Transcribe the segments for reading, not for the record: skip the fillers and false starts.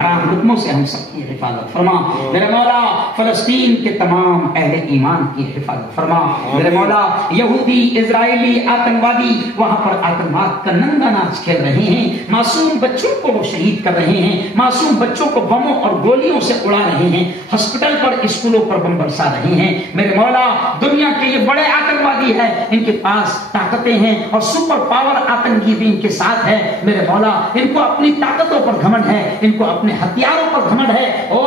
حرام رکموں سے ہم سب کی حفاظت فرما میرے مولا، فلسطین کے تمام اہل ایمان کی حفاظت فرما میرے مولا، یہودی اسرائیلی آتنکوادی وہاں پر آتنکواد کا ننگا ناچ کھیل رہے ہیں، معصوم بچوں کو وہ شہید کر رہے ہیں، معصوم بچوں کو بموں اور گولیوں سے اڑا رہے ہیں، ہسپتال پر اسکولوں پر بم برسا رہے ہیں میرے مولا، دنیا کے یہ بڑے آتنکوادی ہیں، ان کے پاس طاقتیں ہیں اور سپر پاور آتنکی بھی ان کے ساتھ ہے میرے مولا، ان کو اپنی طاقتوں پر گھمنڈ ہے، ان کو اپنے ہتھیاروں پر گھمنڈ ہے۔ او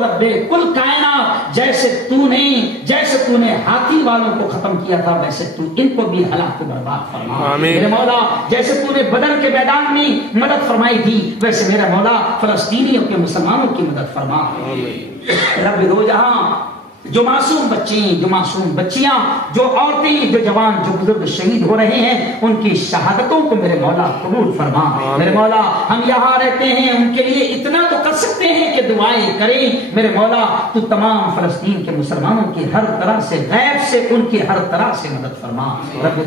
رب کل کائنات، جیسے تو نے ہاتھی والوں کو ختم کیا تھا ویسے تو ان کو بھی ہلاک و برباد فرما میرے مولا، جیسے تو نے بدر کے میدان میں مدد فرمائی تھی ویسے میرا مولا فلسطینیوں کے مسلمانوں کی مدد فرما رب دو جہاں، جو معصوم بچے، جو معصوم بچیاں، جو عورتیں، جو جوان، جو بزرگ شہید ہو رہے ہیں، ان کی شہادتوں کو میرے مولا قبول فرما میرے مولا، ہم یہاں رہتے ہیں ان کے لیے اتنا تو کر سکتے ہیں کہ دعائیں کریں میرے مولا، تو تمام فلسطین کے مسلمانوں کی ہر طرح سے، غیب سے ان کی ہر طرح سے مدد فرما رب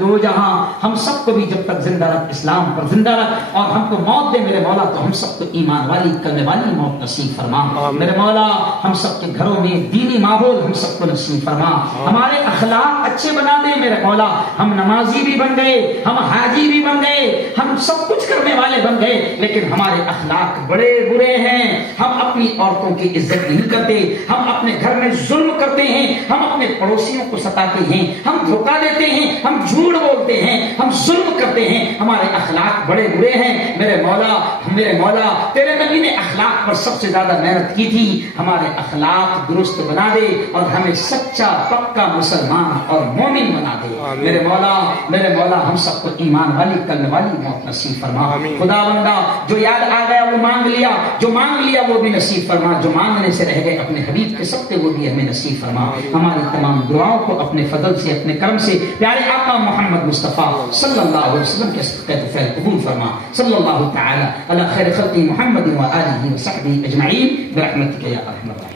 دو جہاں ہم سب کو بھی جب تک زندہ رکھ، اسلام پر زندہ رکھ، اور ہم کو موت دے میرے مولا تو ہم سب کو ایمان والی کرنے والی موت نصیب فرما میرے مولا، ہم سب کے گھروں میں دینی ماحول ہم سب کو نصیب فرما، ہمارے اخلاق اچھے بنا دے میرے مولا، ہم نمازی بھی بن گئے، ہم حاجی بھی بن گئے، ہم سب کچھ کرنے والے بن گئے، لیکن ہمارے اخلاق بڑے برے ہیں، ہم اپنی عورتوں کی عزت نہیں کرتے، ہم اپنے گھر میں ظلم کرتے ہیں، ہم اپنے پڑوسیوں کو ستاتے ہیں، ہم دھوکہ دیتے ہیں، ہم جھوٹ بولتے ہیں، ہم ظلم کرتے ہیں، ہمارے اخلاق بڑے برے ہیں میرے مولا، تیرے نبی نے اخلاق پر سب سے زیادہ محنت کی تھی، ہمارے اخلاق درست بنا دے اور ہمیں سچا پکا مسلمان اور مومن بنا دے میرے مولا، ہم سب کو ایمان والی کرنے والی موت نصیب فرما خدا بندہ، جو یاد آ گیا وہ مانگ لیا، جو مانگ لیا وہ بھی نصیب فرما، جو مانگنے سے رہ گئے اپنے حبیب کے سب وہ بھی ہمیں نصیب فرما، ہماری تمام دعاؤں کو اپنے فضل سے، اپنے کرم سے پیارے آقا محمد مصطفیٰ صلی اللہ علیہ وسلم کے صدقے تو فیض قبول فرما، صلی اللہ تعالی علی خیر خلق محمد و آلہ و صحبہ اجمعین برحمتک یا ارحم الراحمین۔